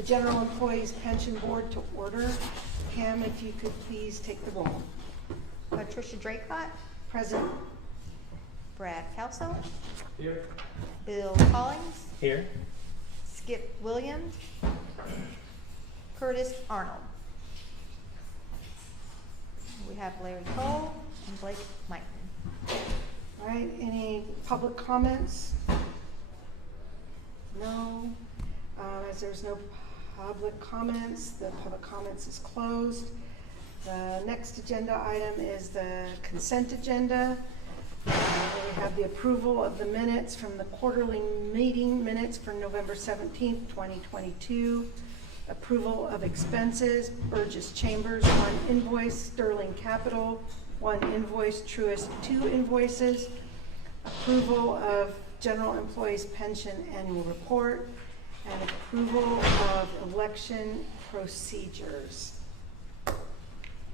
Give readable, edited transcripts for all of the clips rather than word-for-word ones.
the General Employees Pension Board to order. Pam, if you could please take the roll. Patricia Draycott, Present. Brad Kelso, Here. Bill Collins, Here. Skip Williams, Curtis Arnold. We have Larry Cole and Blake Meiton. All right, any public comments? No. As there's no public comments, the public comments is closed. The next agenda item is the consent agenda. We have the approval of the minutes from the quarterly meeting minutes for November 17th, 2022. Approval of expenses, Burgess Chambers, 1 invoice, Sterling Capital, 1 invoice, Truist, 2 invoices. Approval of General Employees Pension Annual Report, and approval of election procedures.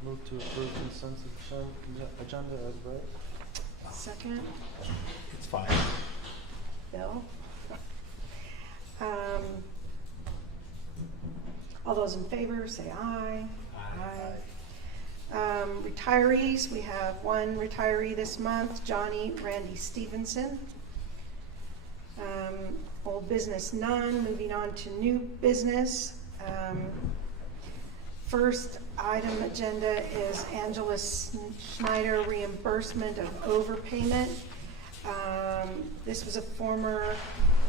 Move to approve consent agenda as read. Second, It's fine. Bill. All those in favor, say aye. Aye. Retirees, we have 1 retiree this month, Johnny Randy Stevenson. Old business, none. Moving on to new business. First item agenda is Angela Schneider reimbursement of overpayment. This was a former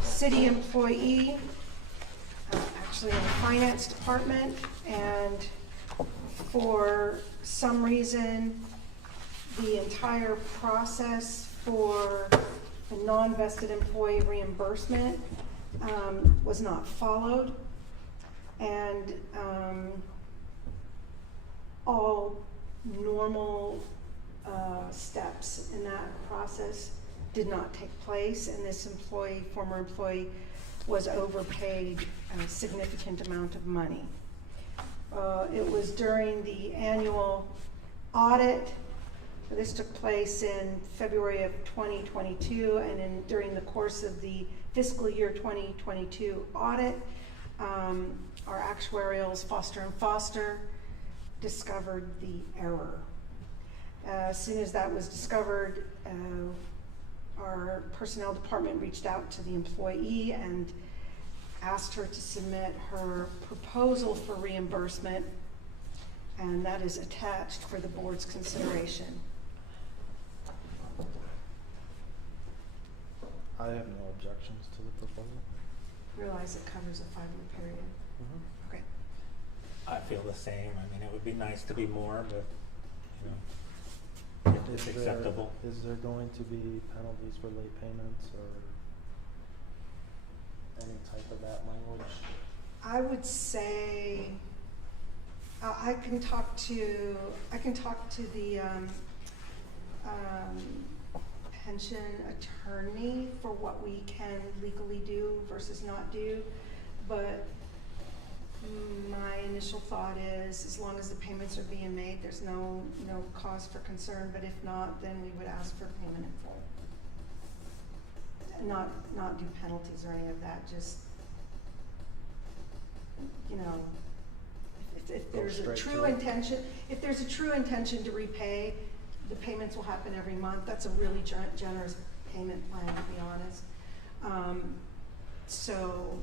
city employee, actually in the finance department, and for some reason, the entire process for the non-vested employee reimbursement was not followed, and all normal steps in that process did not take place, and this employee, former employee, was overpaid a significant amount of money. It was during the annual audit. This took place in February of 2022, and during the course of the fiscal year 2022 audit, our actuarials, Foster and Foster, discovered the error. As soon as that was discovered, our personnel department reached out to the employee and asked her to submit her proposal for reimbursement, and that is attached for the board's consideration. I have no objections to the proposal. Realize it covers a 5-year period. Okay. I feel the same. I mean, it would be nice to be more, but, you know, it's acceptable. Is there going to be penalties for late payments or any type of that language? I would say I can talk to the pension attorney for what we can legally do versus not do, but my initial thought is, as long as the payments are being made, there's no cause for concern, but if not, then we would ask for payment in full. Not do penalties or any of that, just, if there's a true intention, to repay, the payments will happen every month. That's a really generous payment plan, to be honest. So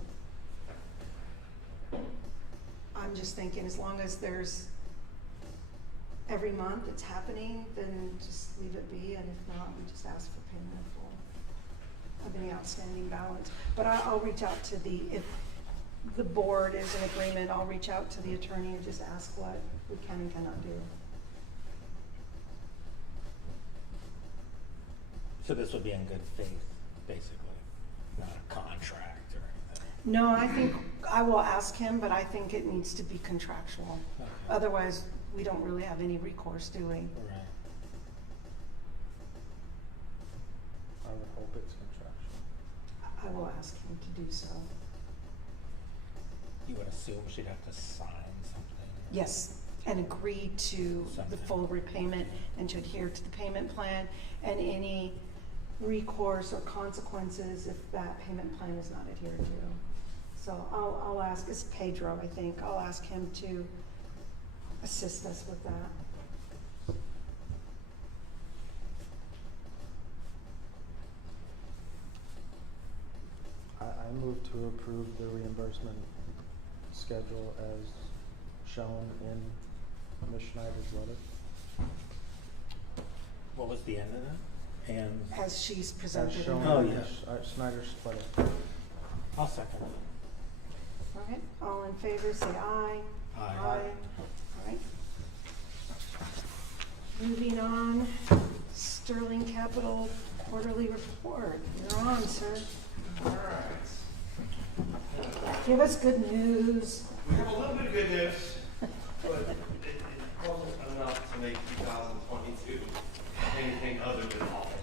I'm just thinking, as long as there's every month it's happening, then just leave it be, and if not, we just ask for payment in full of any outstanding balance. But I'll reach out to if the board is in agreement, I'll reach out to the attorney and just ask what we can and cannot do. So this would be in good faith, basically, not a contract or anything. No, I think I will ask him, but I think it needs to be contractual. Okay. Otherwise, we don't really have any recourse, do we? Right. I would hope it's contractual. I will ask him to do so. You would assume she'd have to sign something? Yes, and agree to the Something. full repayment and to adhere to the payment plan and any recourse or consequences if that payment plan is not adhered to. So I'll ask, it's Pedro, I think, I'll ask him to assist us with that. I move to approve the reimbursement schedule as shown in Ms. Schneider's letter. What was the end of that? And As she's As presented in shown her. Oh, in yeah. Ms. Schneider's letter. I'll second it. Okay. All in favor, say aye. Aye. All right. Moving on, Sterling Capital Quarterly Report. You're on, sir. Alright. Give us good news. We have a little bit of good news, but it wasn't enough to make 2022 anything other than awful.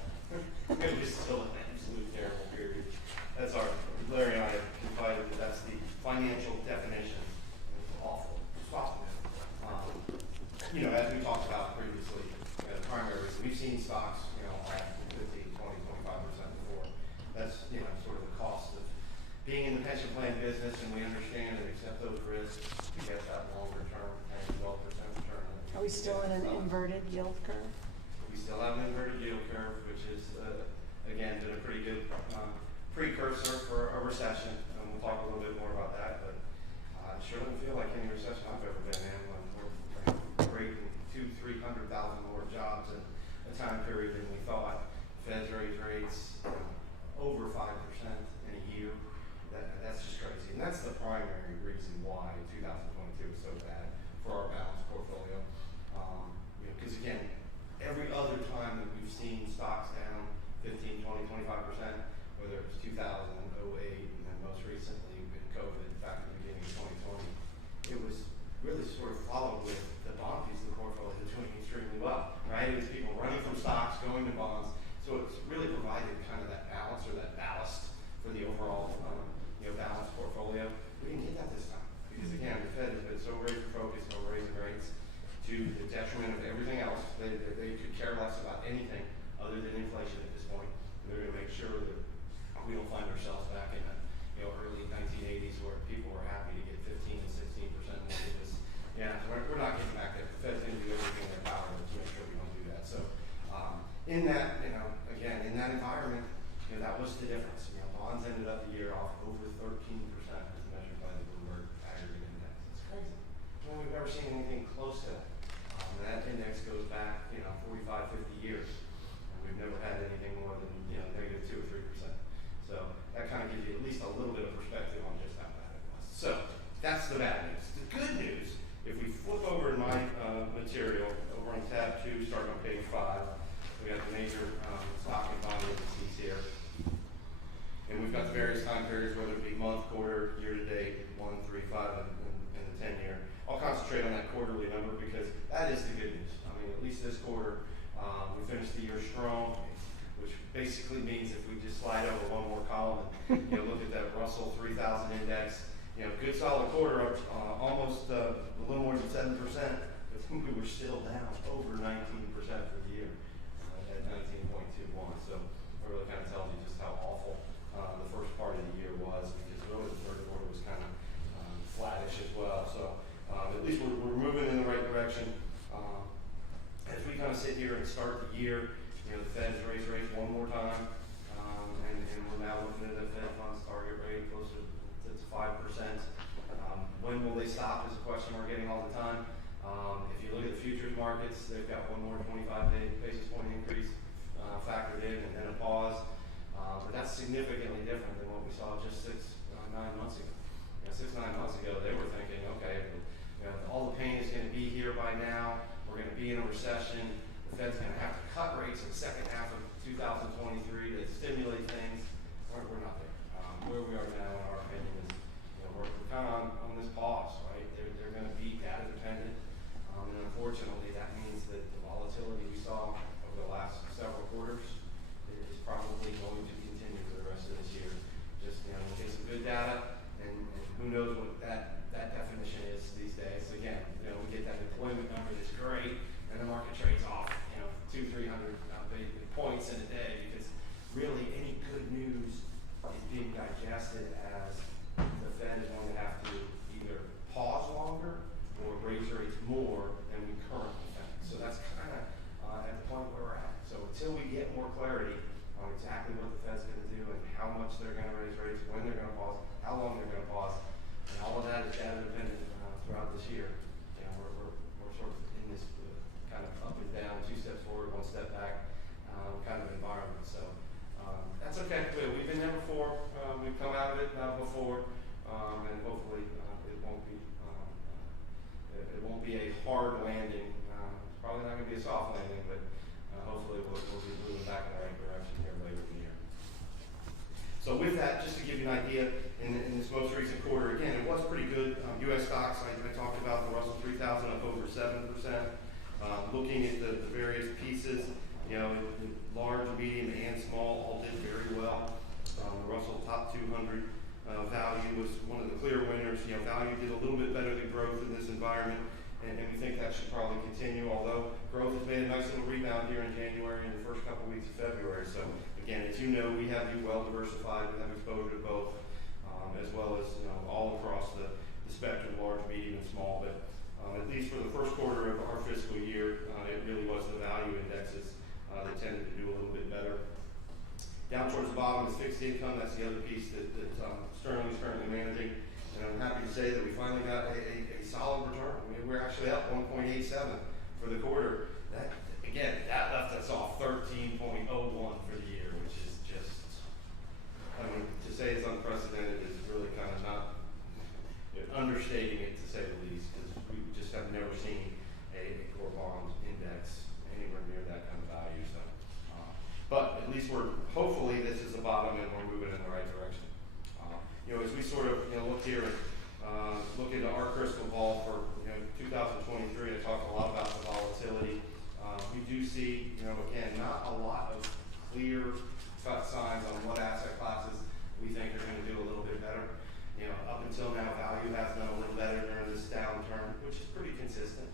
It was still an absolute terrible period. That's Larry and I have confided that that's the financial definition of awful. It's awful. As we talked about previously, the primary reason, we've seen stocks, off 15, 20, 25% before. That's, sort of the cost of being in the pension plan business, and we understand and accept those risks to get that longer term, 10, 12% return. Are we still in an inverted yield curve? We still have an inverted yield curve, which is, again, been a pretty good precursor for a recession. We'll talk a little bit more about that, but it sure doesn't feel like any recession I've ever been in when we're creating 200,000-300,000 more jobs in a time period than we thought. Feds raise rates over 5% in a year. That's just crazy. And that's the primary reason why 2022 is so bad for our balanced portfolio. Because again, every other time that we've seen stocks down 15, 20, 25%, whether it was 2000, 08, and then most recently with COVID back at the beginning of 2020, it was really sort of followed with the bond piece of the portfolio doing extremely well, right? It was people running from stocks, going to bonds. So it's really provided kind of that balance or that ballast for the overall, balanced portfolio. We didn't get that this time because again, the Fed has been so razor focused on raising rates to the detriment of everything else. They could care less about anything other than inflation at this point. They're going to make sure that we don't find ourselves back in the early 1980s where people were happy to get 15 and 16% mortgages. Yeah, so we're not getting back there. The Fed's going to do everything in their power to make sure we don't do that. So in that, again, in that environment, that was the difference. Bonds ended up the year off over 13% as measured by the Bloomberg Aggregate Index. It's crazy. We've never seen anything close to that. That index goes back, 45, 50 years. And we've never had anything more than, negative 2 or 3%. So that kind of gives you at least a little bit of perspective on just how bad it was. So that's the bad news. The good news, if we flip over in my material, over on tab 2, starting on page 5, we got the major stock and bond indices here. And we've got the various time periods, whether it be month, quarter, year to date, 1, 3, 5, and the 10-year. I'll concentrate on that quarterly number because that is the good news. I mean, at least this quarter, we finished the year strong, which basically means if we just slide over one more column and look at that Russell 3000 index, good solid quarter up almost a little more than 7%, but we were still down over 19% for the year at 19.21. So it really kind of tells you just how awful the first part of the year was, because really the third quarter was kind of flattish as well. So at least we're moving in the right direction. As we kind of sit here and start the year, the Fed has raised rates one more time, and we're now looking at the Fed funds target rate closer to 5%. When will they stop is a question we're getting all the time. If you look at the futures markets, they've got one more 25 basis point increase factored in, and then a pause. But that's significantly different than what we saw just 9 months ago. 6, 9 months ago, they were thinking, okay, all the pain is going to be here by now. We're going to be in a recession. The Fed's going to have to cut rates in the second half of 2023 to stimulate things. We're not there. Where we are now, in our opinion, is we're kind of on this pause, right? They're going to be data dependent, and unfortunately, that means that the volatility we saw over the last several quarters is probably going to continue for the rest of this year. Just we'll get some good data, and who knows what that definition is these days. Again, we get that employment number that's great, and the market trades off 2 raise rates, when they're gonna pause, how long they're gonna pause, and all of that is data dependent, throughout this year. You know, we're sort of in this kind of up and down, 2 steps forward, 1 step back, kind of environment. So that's okay. We've been there before. We've come out of it before, and hopefully it won't be a hard landing. It's probably not going to be a soft landing, but hopefully we'll be moving back in the right direction here later in the year. So with that, just to give you an idea, in this most recent quarter, again, it was pretty good. U.S. stocks, I talked about the Russell 3000 up over 7%. Looking at the various pieces, you know, large, medium, and small all did very well. The Russell top 200 value was one of the clear winners. You know, value did a little bit better than growth in this environment, and we think that should probably continue, although growth has made a nice little rebound here in January and the first couple weeks of February. So again, as you know, we have you well diversified. We have exposure to both, as well as, you know, all across the spectrum, large, medium, and small. But at least for the first quarter of our fiscal year, it really was the value indexes that tended to do a little bit better. Down towards the bottom is fixed income. That's the other piece that Sterling is currently managing. And I'm happy to say that we finally got a solid return. I mean, we're actually up 1.87 for the quarter. That left us off 13.01 for the year, which is just, I mean, to say it's unprecedented is really kind of not understating it, to say the least, because we just have never seen a core bond index anywhere near that kind of value. So, but at least hopefully this is the bottom and we're moving in the right direction. You know, as we sort of, you know, look here, look into our crystal ball for, you know, 2023, I talked a lot about the volatility. We do see, you know, again, not a lot of clear cut signs on what asset classes we think are going to do a little bit better. You know, up until now, value has done a little better during this downturn, which is pretty consistent.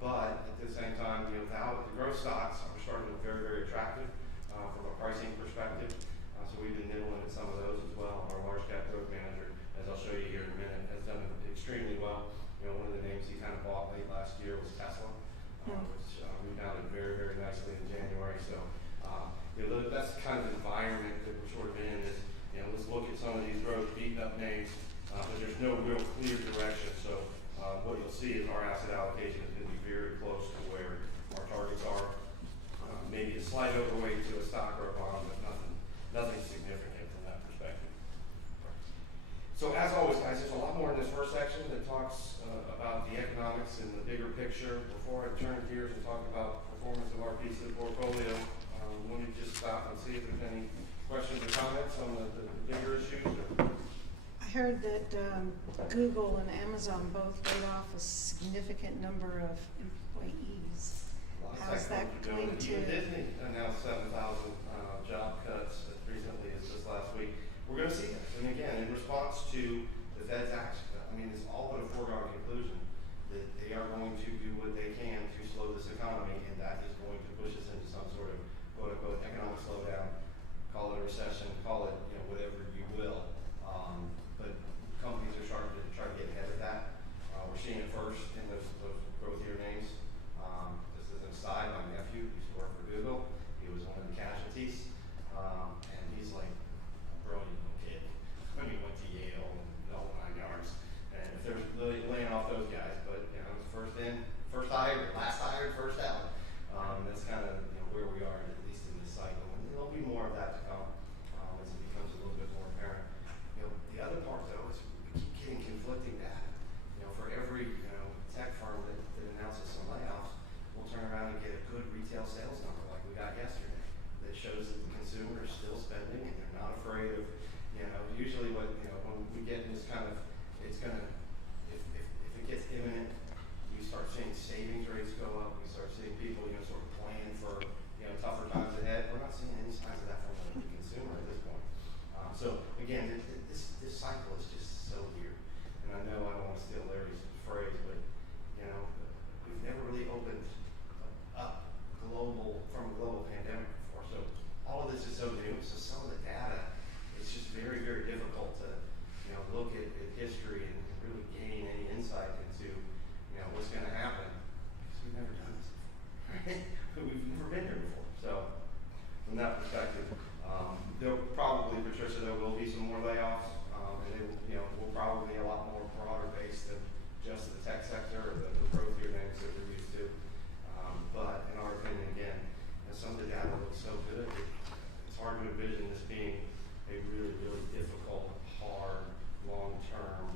But at the same time, you know, the growth stocks are starting to look very, very attractive from a pricing perspective. So we've been nibbling at some of those as well. Our large cap growth manager, as I'll show you here in a minute, has done extremely well. You know, one of the names he kind of bought late last year was Tesla, which rebounded very, very nicely in January. So, you know, that's the kind of environment that we're sort of in. Is, you know, let's look at some of these growth beaten up names, but there's no real clear direction. So what you'll see is our asset allocation is going to be very close to where our targets are. Maybe a slight overweight to a stock or a bond, but nothing significant from that perspective. So as always, guys, there's a lot more in this first section that talks about the economics and the bigger picture. Before I turn gears and talk about performance of our piece of the portfolio, let me just stop and see if there's any questions or comments on the bigger issues. I heard that Google and Amazon both laid off a significant number of employees. How's that going to? Even Disney announced 7,000 job cuts as recently as this last week. We're going to see this, and again, in response to the Fed's action, I mean, it's all but a foregone conclusion that they are going to do what they can to slow this economy, and that is going to push us into some sort of quote-unquote economic slowdown. Call it a recession, call it, you know, whatever you will. But companies are starting to try to get ahead of that. We're seeing it first in those growthier names. This is an aside. My nephew used to work for Google. He was one of the casualties, and he's like a brilliant little kid. I mean, he went to Yale and all 9 yards. And if there's really laying off those guys, but you know, first in, first hired, last hired, first out. That's kind of, you know, where we are, at least in this cycle. And there'll be more of that to come as it becomes a little bit more apparent. You know, the other part though is we keep getting conflicting data. You know, for every, you know, tech firm that announces some layoffs, we'll turn around and get a good retail sales number like we got yesterday that shows that the consumer is still spending and they're not afraid of, you know, usually what, you know, when we get in this kind of, it's gonna, if it gets imminent, you start seeing savings rates go up, we start seeing people, you know, sort of plan for, you know, tougher times ahead. We're not seeing any signs of that from the consumer at this point. So again, this cycle is just so weird. And I know I don't want to steal Larry's phrase, but you know, we've never really opened up from a global pandemic before. So all of this is so new. So some of the data, it's just very, very difficult to, you know, look at history and really gain any insight into, you know, what's going to happen, because we've never done this before, right? We've never been here before. So from that perspective, there'll probably, Patricia, there will be some more layoffs, and it, will probably be a lot more broader based than just the tech sector or the growthier names that we're used to. But in our opinion, again, some of the data looks so good, it's hard to envision this being a really, really difficult, hard, long-term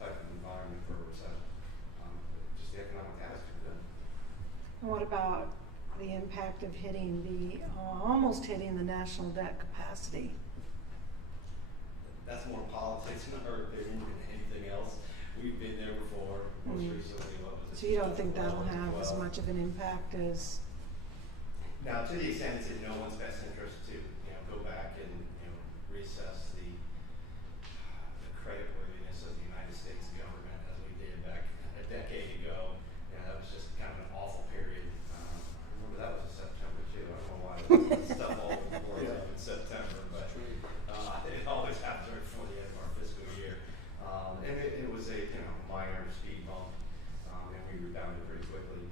type of environment for a recession. Just the economic data is too good. And what about the impact of almost hitting the national debt capacity? That's more politics in our opinion than anything else. We've been there before, most recently, what was it? So you don't think that'll have as 2012. much of an impact as, Now, to the extent it's in no one's best interest to, go back and, reassess the creditworthiness of the United States government as we did back a decade ago. That was just kind of an awful period. I remember that was in September too. I don't know why stuff all over the board up in September, but it always happens right before the end of our fiscal year. And it was a, minor speed bump, and we rebounded pretty quickly.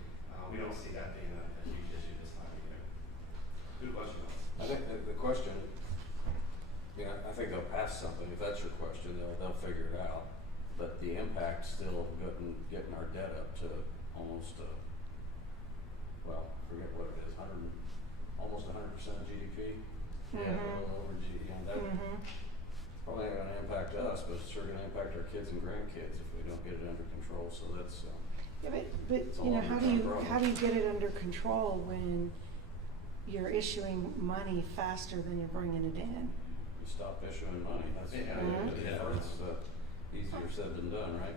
We don't see that being a huge issue this time of year. Good question, though. I think the question, I think they'll pass something. If that's your question, they'll figure it out. But the impact still getting our debt up to almost, forget what it is, almost 100% of GDP. Yeah, a little over GDP. That probably ain't gonna impact us, but it's sure gonna impact our kids and grandkids if we don't get it under control. So that's, yeah, but It's a how do long-term you, problem. how do you get it under control when you're issuing money faster than you're bringing it in? you stop issuing money. That's, Yeah. it's easier said than done, right?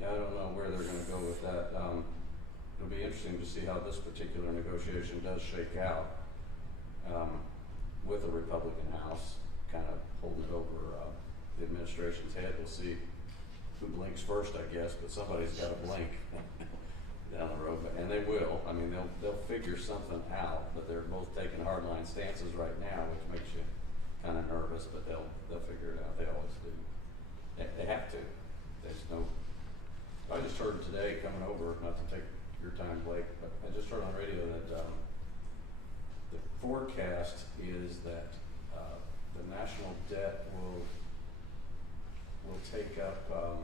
Yeah, I don't know where they're gonna go with that. It'll be interesting to see how this particular negotiation does shake out, with the Republican House kind of holding it over, the administration's head. We'll see who blinks first, I guess, but somebody's gotta blink down the road, and they will. I mean, they'll figure something out, but they're both taking hardline stances right now, which makes you kind of nervous, but they'll figure it out. They always do. They have to. There's no. I just heard today coming over, not to take your time, Blake, but I just heard on the radio that the forecast is that the national debt will take up. Oh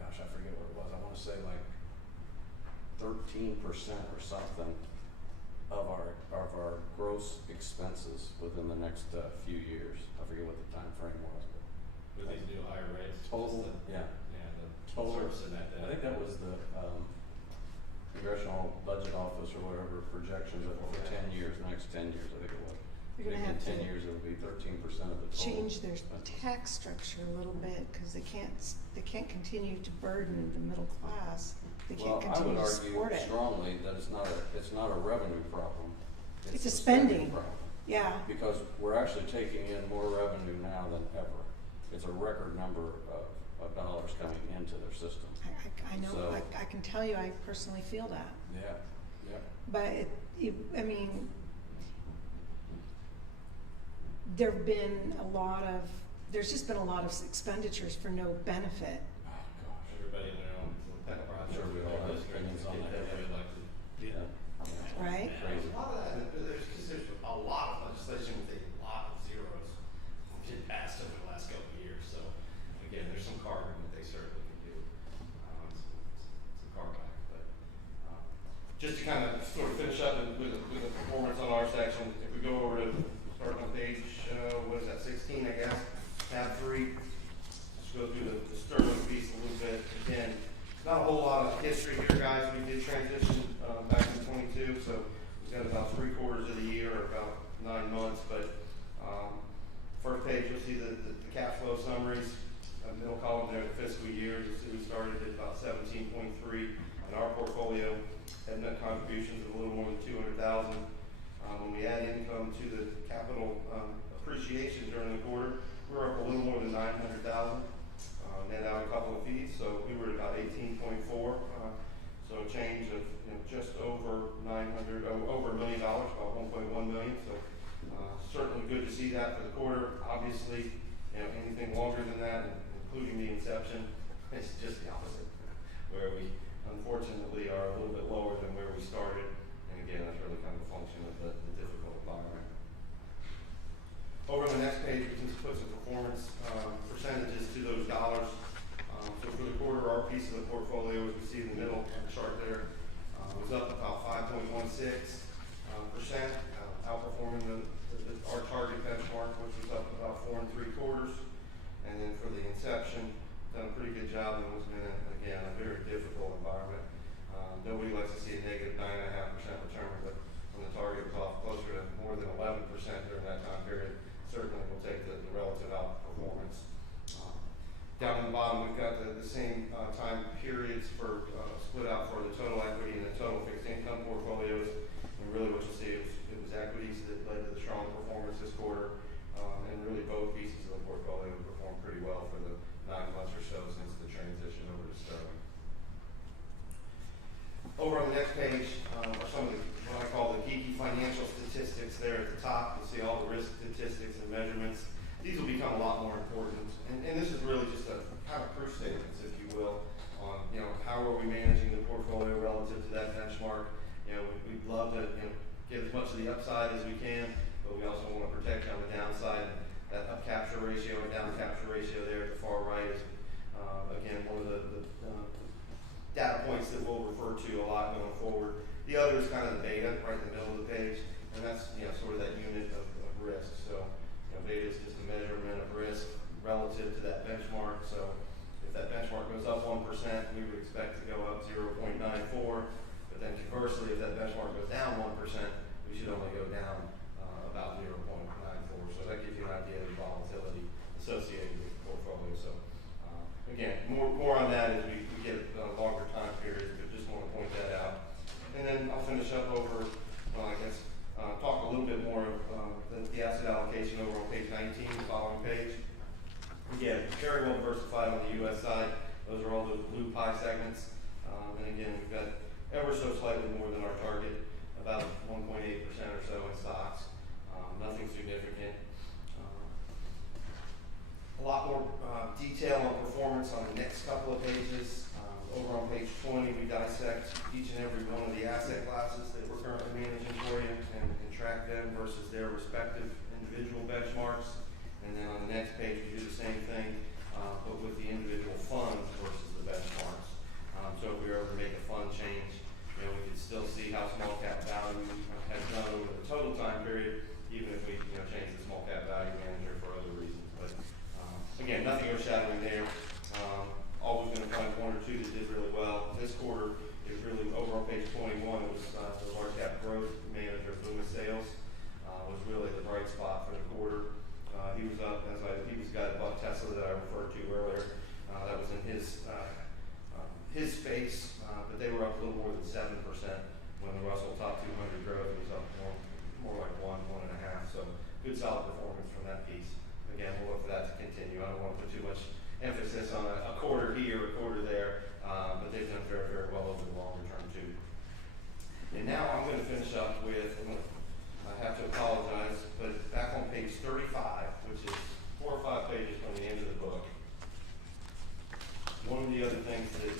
gosh, I forget what it was. I want to say like 13% or something of our gross expenses within the next few years. I forget what the time frame was, but With these new higher rates. total, yeah. The Total, service in that. I think that was the Congressional Budget Office or whatever projections of for 10 years, the next 10 years, I think it was. You're gonna I have think in 10 to years it'll be 13% of the total. change their expenses. tax structure a little bit, cause they can't continue to burden the middle class. They can't Well, I continue would to support argue it. strongly that it's not a revenue problem. It's a spending spending. problem. Yeah, Because we're actually taking in more revenue now than ever. It's a record number of dollars coming into their system. I know, So- I can tell you, I personally feel that. Yeah, yeah. But there's just been a lot of expenditures for no benefit. Oh, gosh. Everybody in their own pet project. Sure we all have opinions on that. They'd like to. Yeah. Right? Crazy. A lot of that, because there's a lot of legislation with a lot of zeros been passed over the last couple of years. So again, there's some carving that they certainly can do, some carve back. But just to kind of sort of finish up with the performance on our section, if we go over to start on page 16, I guess, tab 3. Just go through the Sterling piece a little bit. Again, not a whole lot of history here, guys. We did transition back in 22, so we've got about 3/4 of the year, or about 9 months. But first page, you'll see the cash flow summaries. Middle column there, the fiscal year. You'll see we started at about 17.3 in our portfolio. Had net contributions of a little more than 200,000. When we add income to the capital appreciation during the quarter, we're up a little more than 900,000. Net out a couple of fees, so we were at about 18.4. So a change of just over over $1 million, about 1.1 million. So certainly good to see that for the quarter. Obviously, anything longer than that, including the inception, it's just the opposite, where we unfortunately are a little bit lower than where we started. And again, that's really kind of a function of the difficult environment. Over on the next page, we can just put some performance percentages to those dollars. So for the quarter, our piece of the portfolio, as we see in the middle of the chart there, was up about 5.16%, outperforming our target benchmark, which was up about 4 3/4. And then for the inception, done a pretty good job in what's been, again, a very difficult environment. Nobody likes to see a negative 9.5% return, but when the target was off closer to more than 11% during that time period, certainly we'll take the relative outperformance. Down in the bottom, we've got the same time periods for split out for the total equity and the total fixed income portfolios. And really what you see is it was equities that led to the strong performance this quarter. And really both pieces of the portfolio performed pretty well for the 9 months or so since the transition over to sterling. Over on the next page are some of the, what I call the geeky financial statistics there at the top. You'll see all the risk statistics and measurements. These will become a lot more important. And this is really just a kind of proof statements, if you will, on, how are we managing the portfolio relative to that benchmark. We'd love to, get as much of the upside as we can, but we also want to protect on the downside. And that up capture ratio and down capture ratio there at the far right is, again, one of the data points that we'll refer to a lot going forward. The other is kind of the beta right in the middle of the page, and that's sort of that unit of risk. So beta is just a measurement of risk relative to that benchmark. So if that benchmark goes up 1%, we would expect to go up 0.94. But then conversely, if that benchmark goes down 1%, we should only go down about 0.94. So that gives you an idea of the volatility associated with the portfolio. So again, more on that as we get longer time periods, but just want to point that out. And then I'll finish up over, talk a little bit more of the asset allocation over on page 19, the following page. Again, very well diversified on the U.S. side. Those are all those blue pie segments. And again, we've got ever so slightly more than our target, about 1.8% or so in stocks. Nothing significant. A lot more detail on performance on the next couple of pages. Over on page 20, we dissect each and every one of the asset classes that we're currently managing for you and track them versus their respective individual benchmarks. And then on the next page, we do the same thing, but with the individual funds versus the benchmarks. So if we were ever to make a fund change, we could still see how small cap value has done over the total time period, even if we change the small cap value manager for other reasons. But again, nothing earth-shattering there. Always going to find one or two that did really well. This quarter is really over on page 21. It was the large cap growth manager, Loomis Sales, was really the bright spot for the quarter. He was up he was the guy that bought Tesla that I referred to earlier. That was in his space, but they were up a little more than 7% when the Russell Top 200 growth was up more like 1.5. So good solid performance from that piece. Again, we'll look for that to continue. I don't want to put too much emphasis on a quarter here, a quarter there, but they've done very, very well over the longer term too. And now I'm going to finish up with, I have to apologize, but back on page 35, which is 4 or 5 pages from the end of the book, one of the other things that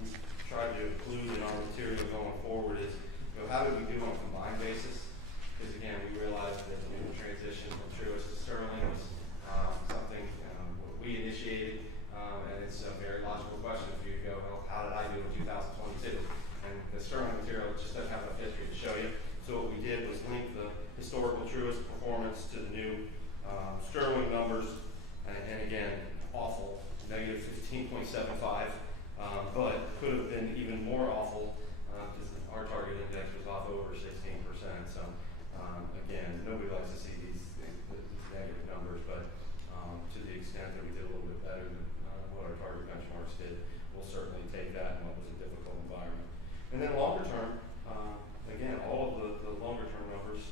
we tried to include in our material going forward is, how did we do on a combined basis? Because again, we realized that the transition from Truist to Sterling was something we initiated, and it's a very logical question for you to go, well, how did I do in 2022? And the Sterling material just doesn't have enough history to show you. So what we did was link the historical Truist performance to the new Sterling numbers, and again, awful, negative 15.75, but could have been even more awful because our target index was off over 16%. So again, nobody likes to see these negative numbers, but to the extent that we did a little bit better than what our target benchmarks did, we'll certainly take that in what was a difficult environment. And then longer term, again, all of the longer term numbers,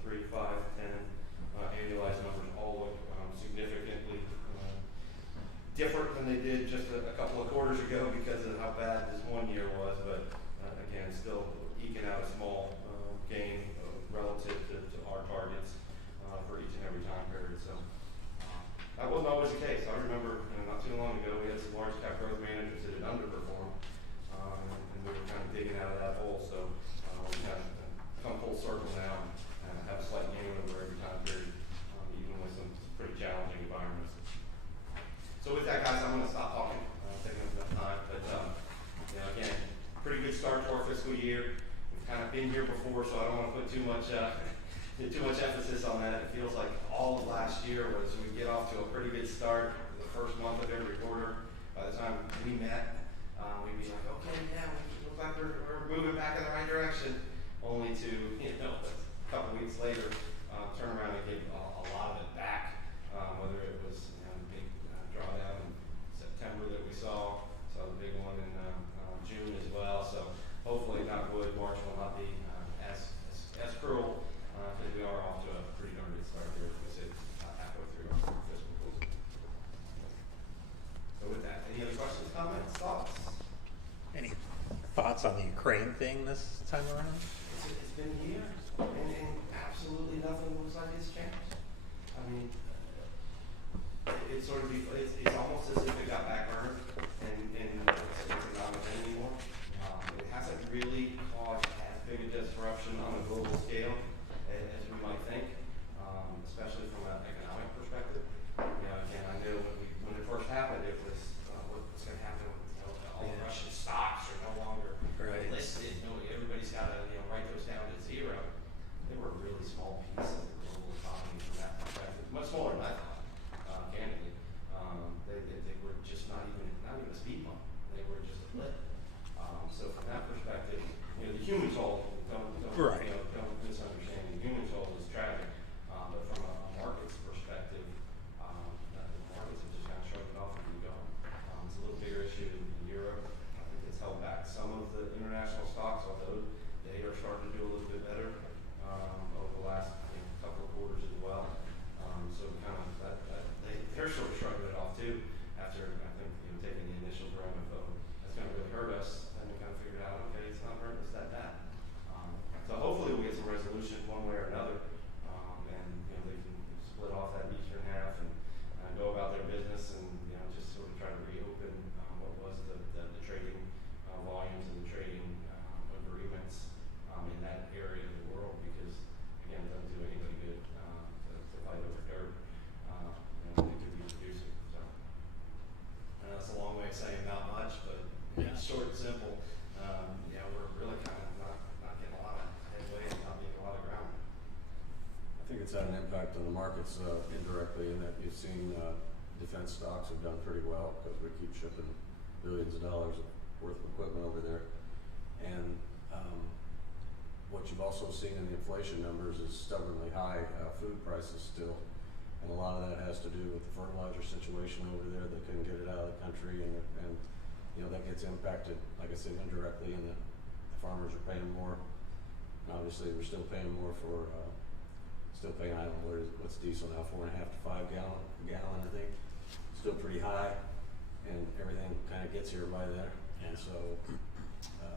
3, 5, 10 annualized numbers all look significantly different than they did just a couple of quarters ago because of how bad this one year was, but again, still eking out a small gain relative to our targets for each and every time period. So that wasn't always the case. I remember not too long ago we had some large cap growth managers that had underperformed, and we were kind of digging out of that hole. So we kind of come full circle now and have a slight gain over every time period too much emphasis on that. It feels like all of last year was we get off to a pretty good start the first month of every quarter. By the time we met, we'd be like, okay, yeah, we look like we're moving back in the right direction. Only to, a couple weeks later, turn around and give a lot of it back. Whether it was big drawdown in September that we saw the big one in June as well. So hopefully, knock wood, March will not be as cruel because we are off to a pretty darn good start here. As we sit halfway through our fiscal season. So with that, any other questions, comments, thoughts? Any thoughts on the Ukraine thing this time around? It's been years, and absolutely nothing looks like it's changed. I mean, it's sort of it's almost as if it got backburned and it's not a thing anymore. It hasn't really caused as big a disruption on a global scale as we might think, especially from an economic perspective. Again, I knew when it first happened, it was what's going to happen. All the Russian stocks are no longer listed. Everybody's got to write those down to zero. They were a really small piece of the global economy from that perspective, much smaller than I thought, candidly. They were just not even a speed bump. They were just a blip. So from that perspective, the human toll, don't misunderstand. The human toll is tragic, but from a market's perspective, the markets have just kind of shrugged it off and keep going. It's a little bigger issue in Europe. I think it's held back some of the international stocks, although they are starting to do a little bit better over the last couple of quarters as well. So kind of they're sort of shrugging it off too after I think taking the initial brunt of that's going to really hurt us, and we kind of figured out okay, it's not hurting us that bad. So hopefully we'll get some resolution one way or another, and they can split off that eastern half and go about their business and just sort of try to reopen what was the trading volumes and the trading agreements in that area of the world, because again, it doesn't do anybody good to fight over dirt. They could be producing. So I know that's a long way of saying not much, but short and simple. We're really kind of not getting a lot of headway and not getting a lot of ground. I think it's had an impact on the markets indirectly in that you've seen defense stocks have done pretty well because we keep shipping billions of dollars worth of equipment over there. And what you've also seen in the inflation numbers is stubbornly high food prices still. And a lot of that has to do with the fertilizer situation over there. They couldn't get it out of the country, and that gets impacted, like I said, indirectly, in that the farmers are paying more. And obviously, we're still paying more for, I don't know, what's diesel now, 4.5 to 5 gallon, I think. Still pretty high, and everything kind of gets here by there. And so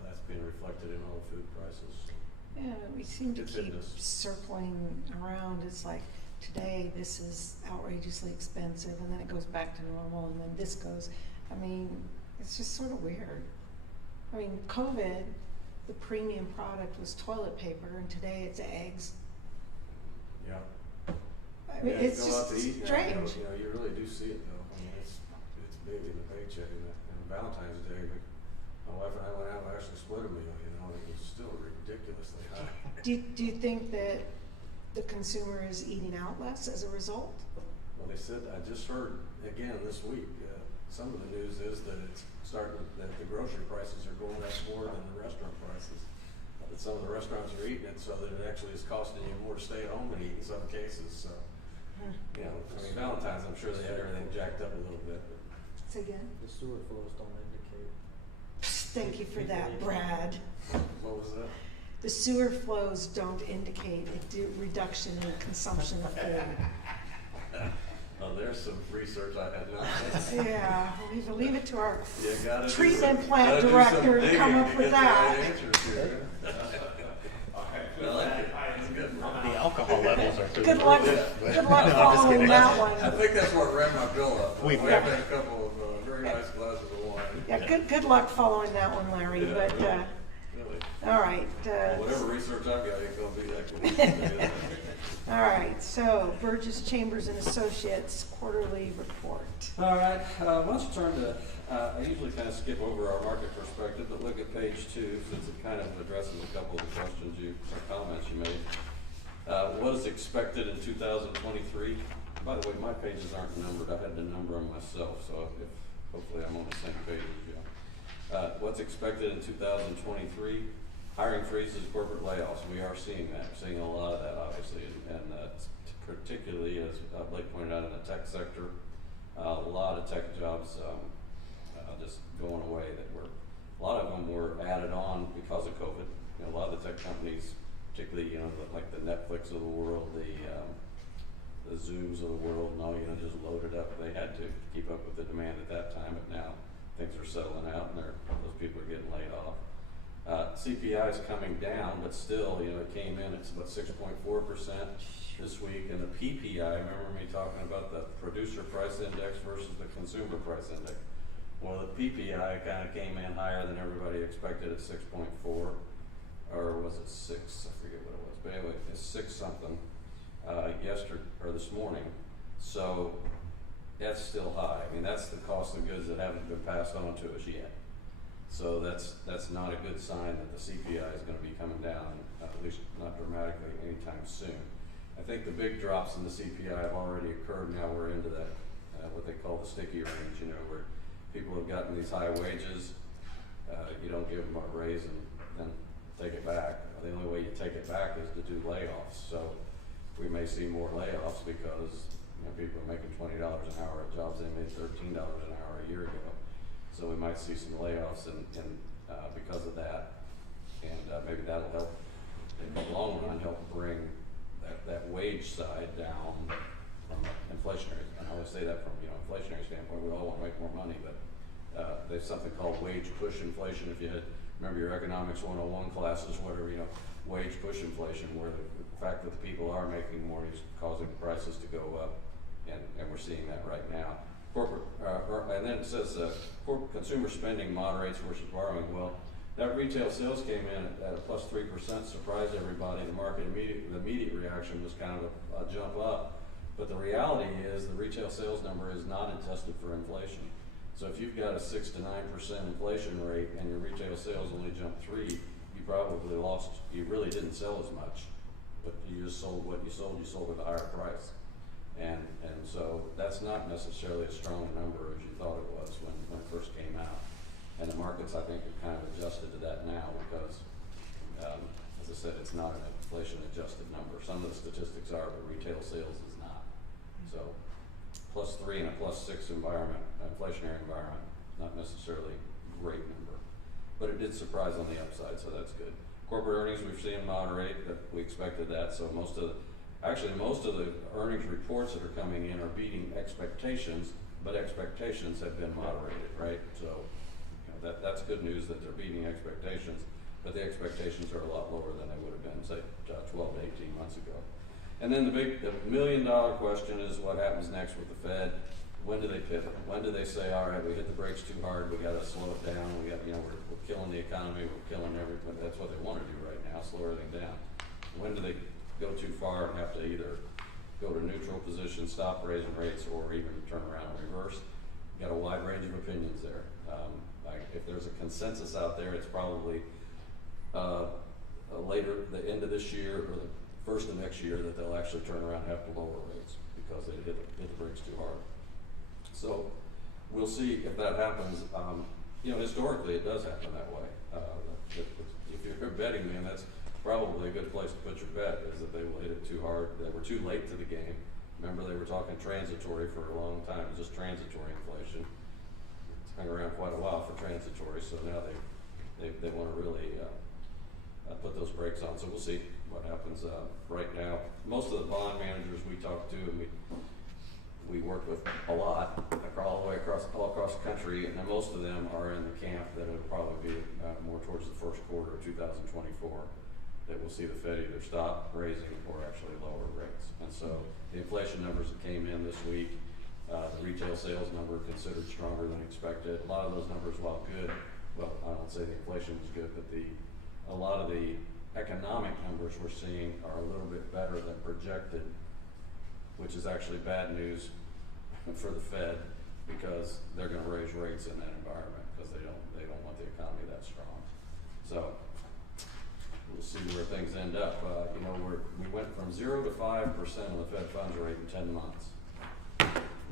that's being reflected in all the food prices. Yeah, we seem to It's keep fitness. circling around. It's like today this is outrageously expensive, and then it goes back to normal, and then this goes. I mean, it's just sort of weird. I mean, COVID, the premium product was toilet paper, and today it's eggs. Yeah. I mean, Yeah, it's go out to just eat, strange. you really do see it though. I mean, it's big in the paycheck. And Valentine's Day, my wife and I went out and actually split a meal. And it was still ridiculously high. Do you think that the consumer is eating out less as a result? Well, they said, I just heard again this week. Some of the news is that it's starting that the grocery prices are going up more than the restaurant prices. That some of the restaurants are eating it, so that it actually is costing you more to stay at home and eat in some cases. So, Valentine's, I'm sure they had everything jacked up a little bit. But Say again. The sewer flows don't indicate. Thank you for that, Brad. what was that? The sewer flows don't indicate a reduction in consumption of food. Oh, there's some research I had done. Yeah, we'll leave it to our You gotta do treatment some- plant gotta do director some to digging come up to with get the right that. answers here. I like it. It's good. The alcohol levels are through Good the luck, roof. good luck No, I'm just following kidding. that I one. think that's what ran my bill up. We've I've got- had a couple of very nice glasses of wine. Yeah, good luck following that one, Larry, Yeah, but, really. all right. Whatever research I've got ain't gonna be that good. All right, so Burgess Chambers and Associates quarterly report. All right, why don't you turn to, I usually kind of skip over our market perspective, but look at page 2, since it kind of addresses a couple of the questions or comments you made. What is expected in 2023? By the way, my pages aren't numbered. I had to number them myself, so hopefully I'm on the same page as you. What's expected in 2023? Hiring freezes, corporate layoffs. We are seeing that. We're seeing a lot of that, obviously, and particularly, as Blake pointed out, in the tech sector, a lot of tech jobs just going away. A lot of them were added on because of COVID. You know, a lot of the tech companies, particularly, like the Netflix of the world, the Zooms of the world, and all, just loaded up. They had to keep up with the demand at that time, but now things are settling out, and those people are getting laid off. CPI is coming down, but still, it came in at about 6.4% this week, and the PPI, remember me talking about the producer price index versus the consumer price index. Well, the PPI kind of came in higher than everybody expected at 6.4, or was it 6? I forget what it was, but anyway, it's 6 something yesterday or this morning. So that's still high. I mean, that's the cost of goods that haven't been passed on to us yet. So that's not a good sign that the CPI is going to be coming down, at least not dramatically anytime soon. I think the big drops in the CPI have already occurred. Now we're into that, what they call the sticky range, where people have gotten these high wages. You don't give them a raise and then take it back. The only way you take it back is to do layoffs. So we may see more layoffs because people are making $20 an hour at jobs they made $13 an hour a year ago. So we might see some layoffs because of that, and maybe that'll help in the long run, help bring that wage side down from an inflationary. And I always say that from inflationary standpoint. We all want to make more money, but there's something called wage push inflation. If you remember your economics 101 classes, whatever, wage push inflation, where the fact that the people are making more is causing prices to go up, and we're seeing that right now. Corporate, and then it says corporate consumer spending moderates versus borrowing. Well, that retail sales came in at a plus 3%, surprised everybody. The market the immediate reaction was kind of a jump up, but the reality is the retail sales number is not adjusted for inflation. So if you've got a 6 to 9% inflation rate and your retail sales only jumped 3, you probably lost. You really didn't sell as much, but you just sold what you sold. You sold at a higher price. And so that's not necessarily a strong number as you thought it was when it first came out. And the markets, I think, have kind of adjusted to that now because, as I said, it's not an inflation-adjusted number. Some of the statistics are, but retail sales is not. So plus 3 in a plus 6 environment, inflationary environment, not necessarily a great number. But it did surprise on the upside, so that's good. Corporate earnings, we've seen moderate, but we expected that. So most of the earnings reports that are coming in are beating expectations, but expectations have been moderated, right? So that's good news that they're beating expectations, but the expectations are a lot lower than they would have been, say, 12 to 18 months ago. And then the million-dollar question is what happens next with the Fed? When do they pivot? When do they say, all right, we hit the brakes too hard, we got to slow it down, we're killing the economy, we're killing everything. That's what they want to do right now, slow everything down. When do they go too far and have to either go to neutral position, stop raising rates, or even turn around and reverse? Got a wide range of opinions there. If there's a consensus out there, it's probably later, the end of this year or the first of next year, that they'll actually turn around and have to lower rates because they hit the brakes too hard. So we'll see if that happens. Historically it does happen that way. If you're a betting man, that's probably a good place to put your bet, is that they will hit it too hard. They were too late to the game. Remember, they were talking transitory for a long time, just transitory inflation. It's hung around quite a while for transitory, so now they want to really put those brakes on. So we'll see what happens. Right now, most of the bond managers we talk to, and we work with a lot all across the country, and most of them are in the camp that it'll probably be more towards the first quarter of 2024 that we'll see the Fed either stop raising or actually lower rates. And so the inflation numbers that came in this week, the retail sales number considered stronger than expected. A lot of those numbers, while good, well, I don't say the inflation was good, but a lot of the economic numbers we're seeing are a little bit better than projected, which is actually bad news for the Fed, because they're gonna raise rates in that environment, because they don't want the economy that strong. So, we'll see where things end up. You know, we went from 0 to 5% of the Fed funds rate in 10 months.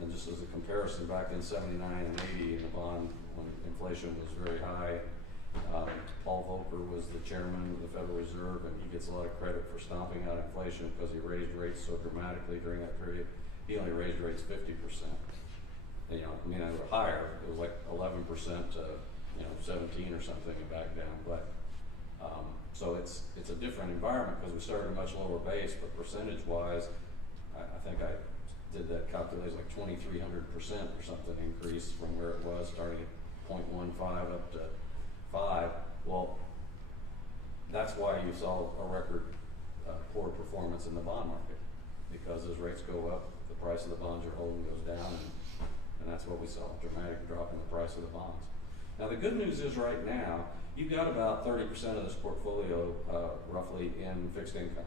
And just as a comparison, back in 79 and 80 in the bond, when inflation was very high, Paul Volcker was the chairman of the Federal Reserve, and he gets a lot of credit for stomping out inflation because he raised rates so dramatically during that period. He only raised rates 50%. And, you know, I mean, they were higher. It was like 11% to, 17 or something and back down. But so it's a different environment because we started at a much lower base, but percentage-wise, I think I did that calculation like 2,300% or something increase from where it was, starting at 0.15 up to 5. Well, that's why you saw a record poor performance in the bond market, because as rates go up, the price of the bonds you're holding goes down, and that's what we saw, a dramatic drop in the price of the bonds. Now the good news is right now, you've got about 30% of this portfolio roughly in fixed income.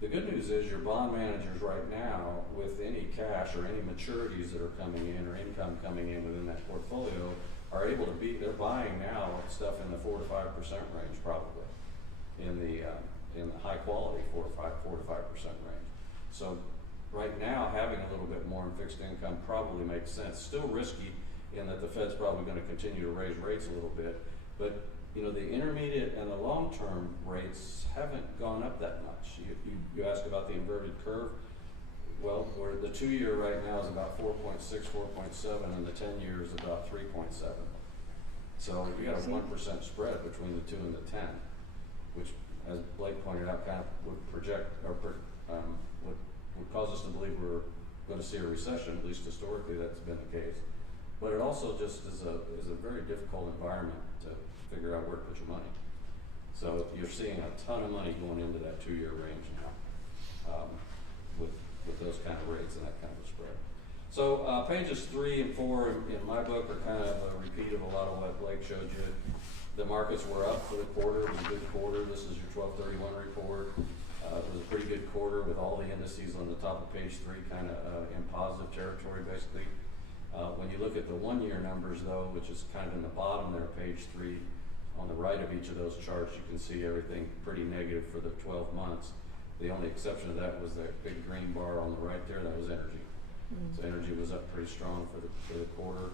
The good news is your bond managers right now, with any cash or any maturities that are coming in or income coming in within that portfolio, are able to they're buying now stuff in the 4 to 5% range probably, in the high quality 4 to 5% range. So right now, having a little bit more in fixed income probably makes sense. Still risky in that the Fed's probably going to continue to raise rates a little bit, but the intermediate and the long-term rates haven't gone up that much. You asked about the inverted curve. Well, where the 2-year right now is about 4.6, 4.7, and the 10-year is about 3.7. So you got a 1% spread between the 2 and the 10, which, as Blake pointed out, kind of would project or would cause us to believe we're going to see a recession. At least historically, that's been the case. But it also just is a very difficult environment to figure out where to put your money. So you're seeing a ton of money going into that 2-year range now, with those kind of rates and that kind of a spread. So pages 3 and 4 in my book are kind of a repeat of a lot of what Blake showed you. The markets were up for the quarter. It was a good quarter. This is your 12/31 report. It was a pretty good quarter with all the indices on the top of page 3 kind of in positive territory basically. When you look at the 1-year numbers though, which is kind of in the bottom there, page 3, on the right of each of those charts, you can see everything pretty negative for the 12 months. The only exception to that was that big green bar on the right there, that was energy. So energy was up pretty strong for the quarter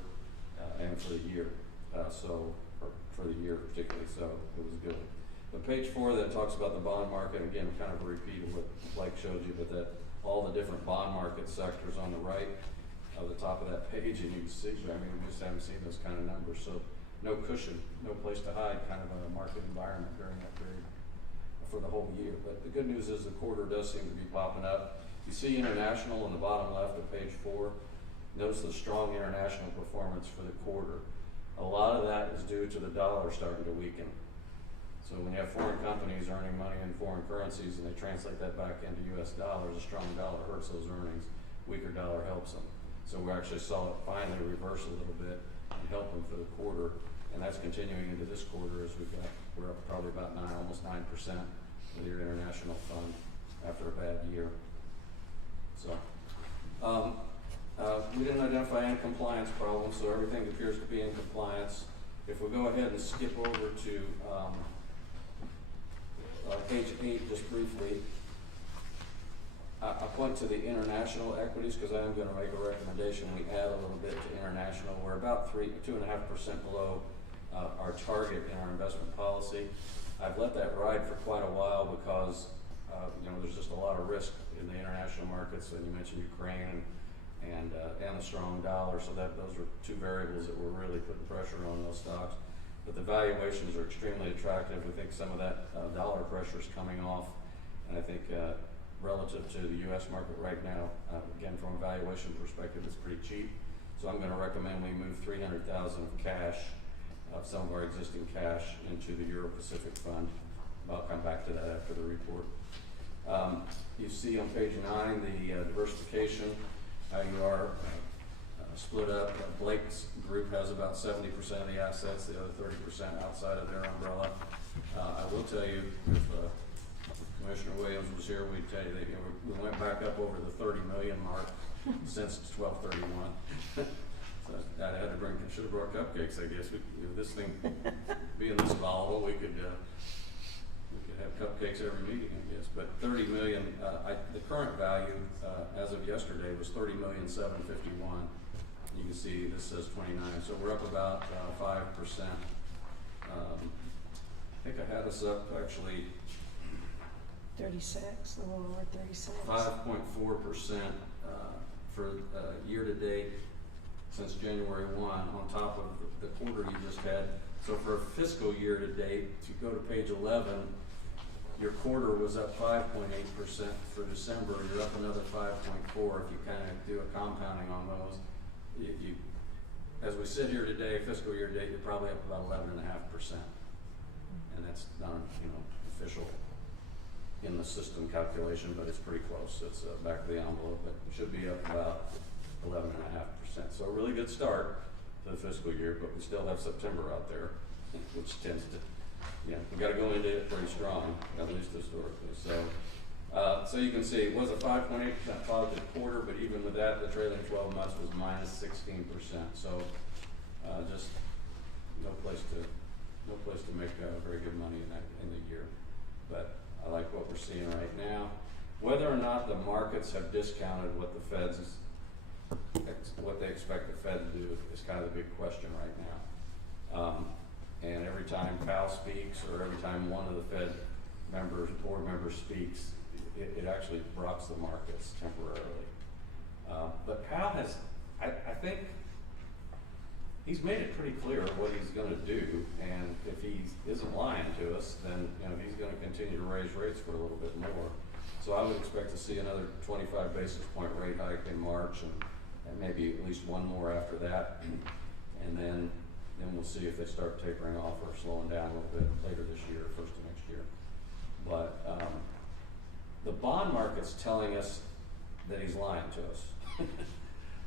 and for the year. For the year particularly, so it was good. But page 4 that talks about the bond market, again, kind of a repeat of what Blake showed you, but that all the different bond market sectors on the right of the top of that page, and you can see, we just haven't seen those kind of numbers. So no cushion, no place to hide, kind of a market environment during that period for the whole year. But the good news is the quarter does seem to be popping up. You see international on the bottom left of page 4. Notice the strong international performance for the quarter. A lot of that is due to the dollar starting to weaken. So when you have foreign companies earning money in foreign currencies and they translate that back into US dollars, a strong dollar hurts those earnings, weaker dollar helps them. So we actually saw it finally reverse a little bit and help them for the quarter, and that's continuing into this quarter as we're up probably about almost 9% with your international fund after a bad year. So we didn't identify any compliance problems, so everything appears to be in compliance. If we go ahead and skip over to page 8 just briefly, I point to the international equities because I am going to make a recommendation. We add a little bit to international. We're about 2.5% below our target in our investment policy. I've let that ride for quite a while because there's just a lot of risk in the international markets, and you mentioned Ukraine and the strong dollar, so those are 2 variables that were really putting pressure on those stocks. But the valuations are extremely attractive. We think some of that dollar pressure is coming off, and I think relative to the U.S. market right now, again from a valuation perspective, it's pretty cheap. So I'm going to recommend we move $300,000 of cash, of some of our existing cash, into the Euro Pacific Fund. I'll come back to that after the report. You see on page 9 the diversification, how you are split up. Blake's group has about 70% of the assets, the other 30% outside of their umbrella. I will tell you, if Commissioner Williams was here, we'd tell you that, we went back up over the 30 million mark since 12/31. So I had to should have brought cupcakes, I guess. This thing being this volatile, we could have cupcakes every meeting, I guess. But 30 million, the current value as of yesterday was 30,751,000. You can see this says 29, so we're up about 5%. I think I had us up actually 36, a little over 36. 5.4% for year to date since January 1 on top of the quarter you just had. So for a fiscal year to date, if you go to page 11, your quarter was up 5.8% for December. You're up another 5.4 if you kind of do a compounding on those. As we sit here today, fiscal year to date, you're probably up about 11.5%, and that's not official in the system calculation, but it's pretty close. It's back of the envelope, but it should be up about 11.5%. So a really good start to the fiscal year, but we still have September out there, which tends to, we got to go into it pretty strong, at least historically. So you can see it was a 5.8% positive quarter, but even with that, the trailing 12 months was minus 16%. So just no place to make very good money in the year. But I like what we're seeing right now. Whether or not the markets have discounted what the Fed's what they expect the Fed to do is kind of the big question right now. And every time Powell speaks, or every time one of the Fed board members speaks, it actually rocks the markets temporarily. But Powell has, I think, he's made it pretty clear what he's going to do, and if he isn't lying to us, then he's going to continue to raise rates for a little bit more. So I would expect to see another 25 basis point rate hike in March, and maybe at least one more after that, and then we'll see if they start tapering off or slowing down a little bit later this year, first of next year. But the bond market's telling us that he's lying to us.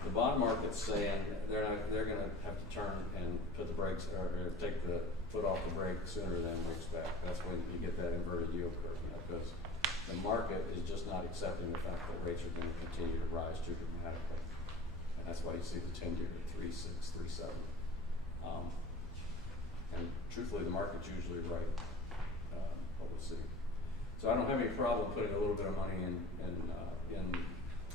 The bond market's saying they're going to have to turn and put the brakes or take the foot off the brake sooner than we expect. That's when you get that inverted yield curve, because the market is just not accepting the fact that rates are going to continue to rise too dramatically. And that's why you see the 10-year at 3.6, 3.7. And truthfully, the market's usually right. But we'll see. So I don't have any problem putting a little bit of money in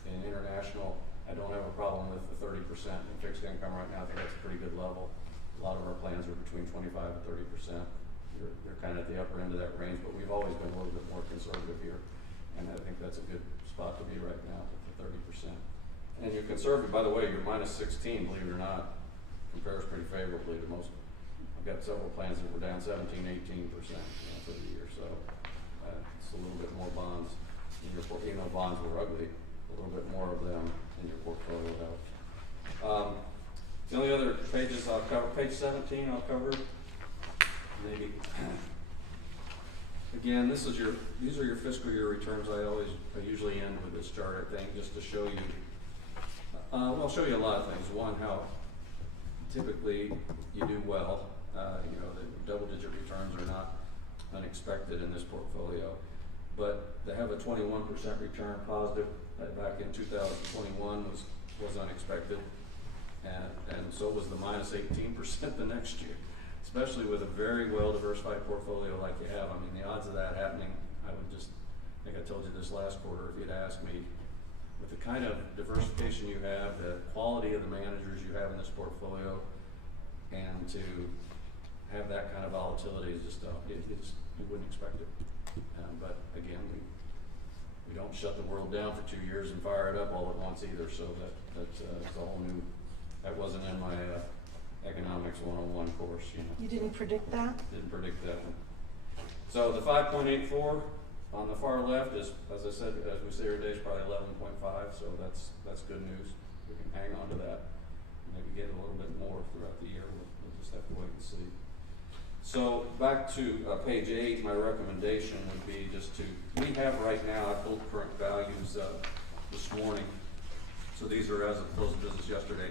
international. I don't have a problem with the 30% in fixed income right now. I think that's a pretty good level. A lot of our plans are between 25 and 30%. They're kind of at the upper end of that range, but we've always been a little bit more conservative here. And I think that's a good spot to be right now with the 30%. And you're conservative, by the way, you're minus 16, believe it or not, compares pretty favorably to most. I've got several plans that were down 17, 18% for the year. So it's a little bit more bonds in your portfolio. Bonds were ugly, a little bit more of them in your portfolio helps. The only other pages I'll cover, page 17 I'll cover. Maybe. Again, these are your fiscal year returns. I usually end with this chart, I think, just to show you. I'll show you a lot of things. One, how typically you do well. The double-digit returns are not unexpected in this portfolio, but to have a 21% return positive back in 2021 was unexpected, and so was the minus 18% the next year. Especially with a very well-diversified portfolio like you have. I mean, the odds of that happening, I think I told you this last quarter, if you'd asked me, with the kind of diversification you have, the quality of the managers you have in this portfolio, and to have that kind of volatility is just, you wouldn't expect it. But again, we don't shut the world down for 2 years and fire it up all at once either, so that's a whole new, that wasn't in my Economics 101 course, You didn't predict that? Didn't predict that one. So the 5.84 on the far left is, as I said, as we say here today, is probably 11.5. So that's good news. We can hang on to that. Maybe get a little bit more throughout the year. We'll just have to wait and see. So back to page 8, my recommendation would be just we have right now, I pulled current values this morning. So these are as of close of business yesterday.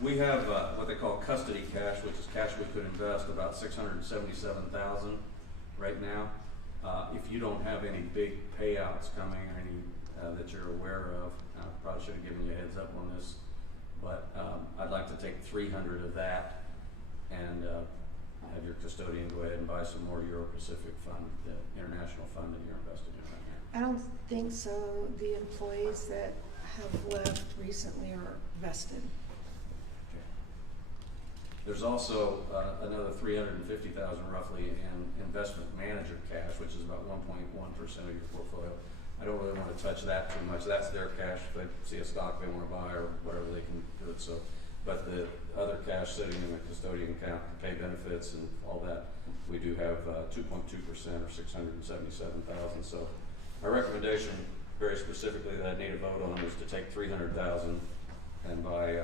We have what they call custody cash, which is cash we could invest, about $677,000 right now. If you don't have any big payouts coming or any that you're aware of, I probably should have given you a heads up on this, but I'd like to take 300 of that and have your custodian go ahead and buy some more Euro Pacific Fund, the international fund that you're invested in right now. I don't think so. The employees that have left recently are vested. There's also another $350,000 roughly in investment manager cash, which is about 1.1% of your portfolio. I don't really want to touch that too much. That's their cash. If they see a stock they want to buy or whatever, they can do it. So, but the other cash sitting in the custodian account to pay benefits and all that, we do have 2.2% or $677,000. So, my recommendation, very specifically, that I need a vote on is to take $300,000 and buy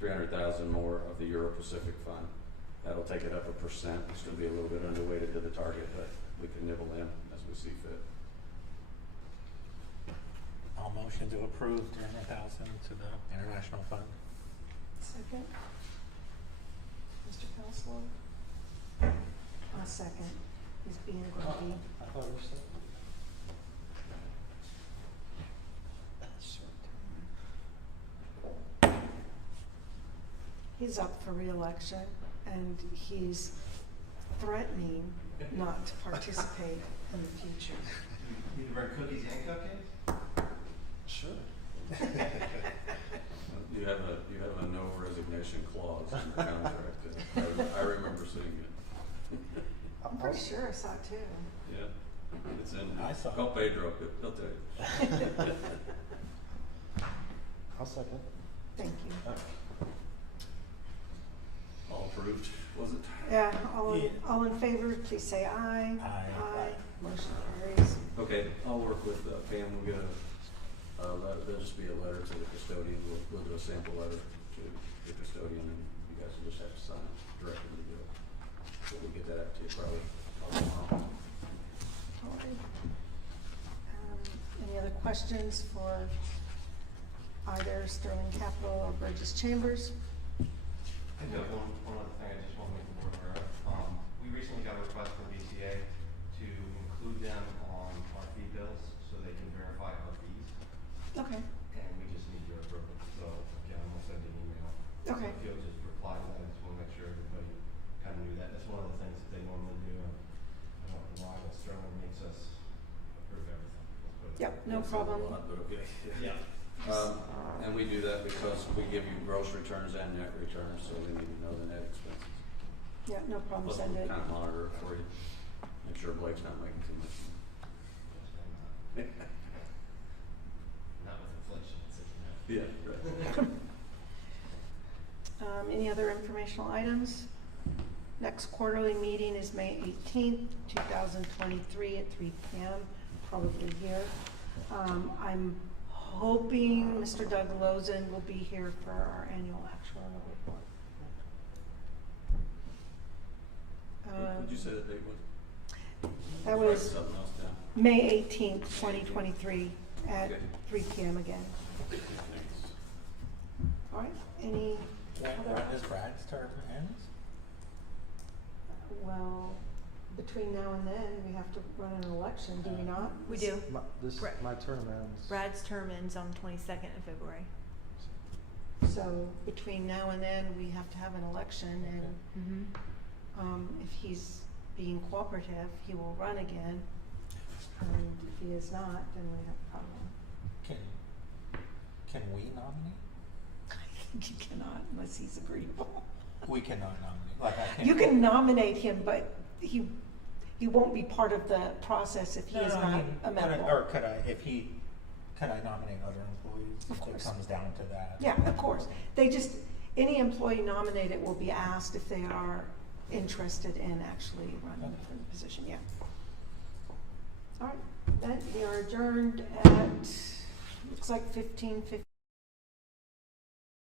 300,000 more of the Euro Pacific Fund. That'll take it up 1%. It'll still be a little bit underweighted to the target, but we can nibble in as we see fit. I'll motion to approve 300,000 to the international fund. Second? Mr. Counselor? I'll second. He's being grumpy. I thought you said. He's up for re-election and he's threatening not to participate in the future. You bring cookies and cupcakes? Sure. You have a no resignation clause in your contract. I remember seeing it. I'm pretty sure I saw it too. Yeah, it's in. I saw Call it. Pedro. He'll tell you. I'll second. Thank you. All approved, was it? Yeah, Yeah. all in favor, please say aye. Aye. Motion carries. Okay, I'll work with Pam. We'll get there'll just be a letter to the custodian. We'll do a sample letter to the custodian, and you guys will just have to sign it directly to do it. So we'll get that out to you probably tomorrow. All right. Any other questions for either Sterling Capital or Burgess Chambers? I do have one other thing I just want to make the board aware of. We recently got a request from BCA to include them on our fee bills so they can verify our fees. Okay. And we just need your approval. So again, I'm gonna send you an email. Okay. If you'll just reply to that, I just wanna make sure everybody kind of knew that. That's one of the things that they normally do. And I don't know why, but Sterling makes us approve everything. Let's put it Yep, that way. no It's a problem. lot, but okay. Yeah. And we do that because we give you gross returns and net returns, so we need to know the net expenses. Yeah, no problem, Plus, send we it. kind of monitor it for you. Make sure Blake's not making too much. Not with inflation, it's Yeah, right. Any other informational items? Next quarterly meeting is May 18th, 2023 at 3 p.m., probably here. I'm hoping Mr. Doug Lozen will be here for our annual actuarial report. What did you say the date was? That Write was something else down. May 18th, 2023 at Okay. 3 p.m. again. Thanks. All right, any When other? does Brad's term end? Well, between now and then, we have to run an election, do we not? We do. My term ends. Brad's term ends on the 22nd of February. So between now and then, we have to have an election, and if he's being cooperative, he will run again. And if he is not, then we have a problem. Can we nominate? I think you cannot unless he's agreeable. We cannot nominate. Like I can't. You can nominate him, but he won't be part of the process if he is I not mean, amenable. Or could I, could I nominate other employees? Of If course. it comes down to that. Yeah, of course. Any employee nominated will be asked if they are interested in actually running for the position, yeah. All right, then we are adjourned at, looks like 15:50.